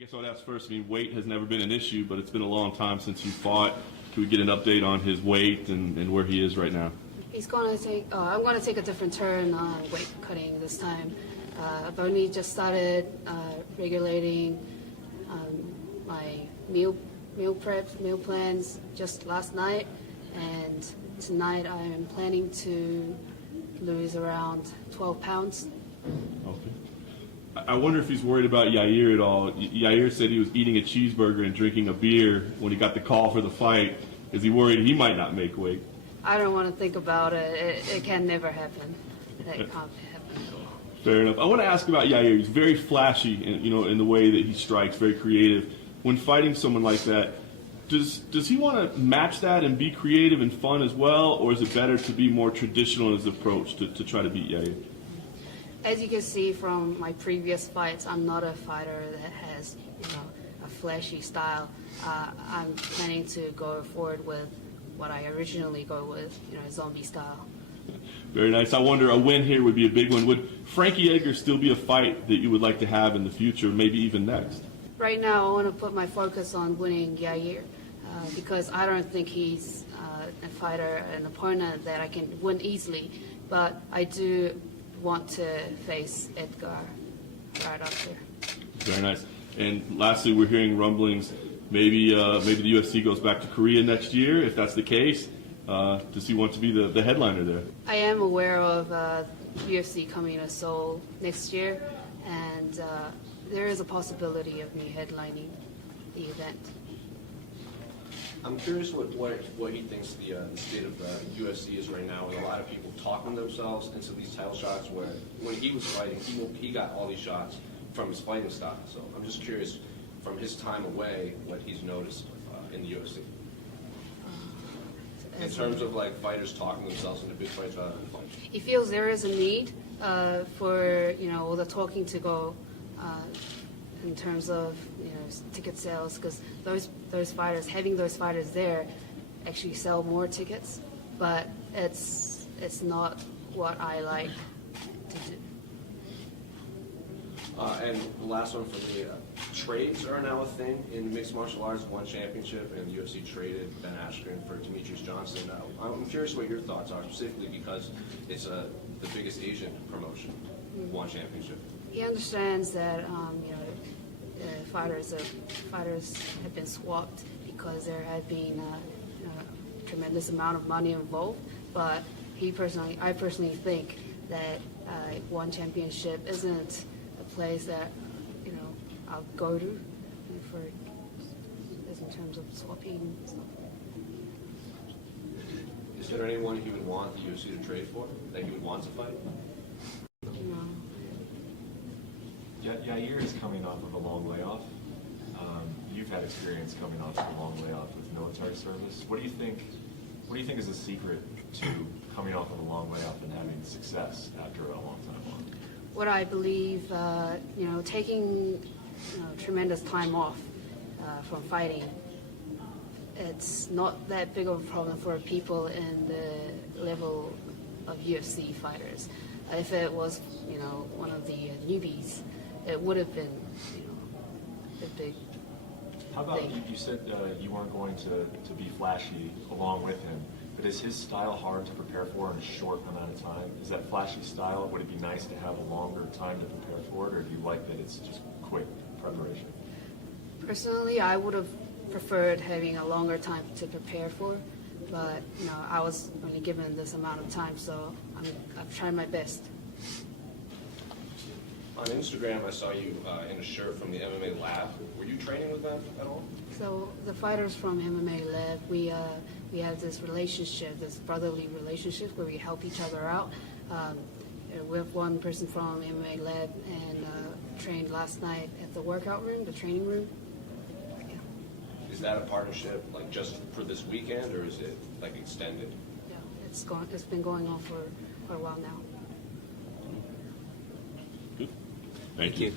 I guess I'll ask first, I mean, weight has never been an issue, but it's been a long time since you fought. Can we get an update on his weight and where he is right now? He's going to take, I'm going to take a different turn on weight cutting this time. I've only just started regulating my meal plans just last night, and tonight I am planning to lose around 12 pounds. Okay. I wonder if he's worried about Yair at all. Yair said he was eating a cheeseburger and drinking a beer when he got the call for the fight. Is he worried he might not make weight? I don't want to think about it. It can never happen. That can't happen at all. Fair enough. I want to ask about Yair. He's very flashy, in the way that he strikes, very creative. When fighting someone like that, does he want to match that and be creative and fun as well, or is it better to be more traditional in his approach to try to beat Yair? As you can see from my previous fights, I'm not a fighter that has, a flashy style. I'm planning to go forward with what I originally go with, zombie style. Very nice. I wonder, a win here would be a big one. Would Frankie Edgar still be a fight that you would like to have in the future, maybe even next? Right now, I want to put my focus on winning Yair because I don't think he's a fighter, an opponent that I can win easily. But I do want to face Edgar right after. Very nice. And lastly, we're hearing rumblings. Maybe the UFC goes back to Korea next year. If that's the case, does he want to be the headliner there? I am aware of UFC coming to Seoul next year, and there is a possibility of me headlining the event. I'm curious what he thinks the state of UFC is right now, with a lot of people talking themselves into these title shots. Where when he was fighting, he got all these shots from his fighting style. So I'm just curious, from his time away, what he's noticed in the UFC in terms of like fighters talking themselves into big fights rather than fights. He feels there is a need for all the talking to go in terms of ticket sales, because those fighters, having those fighters there, actually sell more tickets, but it's not what I like to do. And the last one for me, trades are now a thing in mixed martial arts. One championship, and the UFC traded Ben Askren for Demetrius Johnson. I'm curious what your thoughts are, specifically because it's the biggest Asian promotion, one championship. He understands that fighters have been swapped because there had been a tremendous amount of money involved. But I personally think that one championship isn't a place that I'll go to in terms of swapping stuff. Is there anyone he would want the UFC to trade for, that he would want to fight? No. Yair is coming off of a long layoff. You've had experience coming off of a long layoff with military service. What do you think is the secret to coming off of a long layoff and having success after a long time off? What I believe, taking tremendous time off from fighting, it's not that big of a problem for people in the level of UFC fighters. If it was, one of the newbies, it would have been, a big. How about you said you weren't going to be flashy along with him, but is his style hard to prepare for in a short amount of time? Is that flashy style, would it be nice to have a longer time to prepare for it, or do you like that it's just quick preparation? Personally, I would have preferred having a longer time to prepare for, but I was only given this amount of time, so I've tried my best. On Instagram, I saw you in a shirt from the MMA Lab. Were you training with them at all? So the fighters from MMA Lab, we have this relationship, this brotherly relationship where we help each other out. We have one person from MMA Lab and trained last night at the workout room, the training room. Yeah. Is that a partnership like just for this weekend, or is it like extended? Yeah, it's been going on for a while now. Thank you.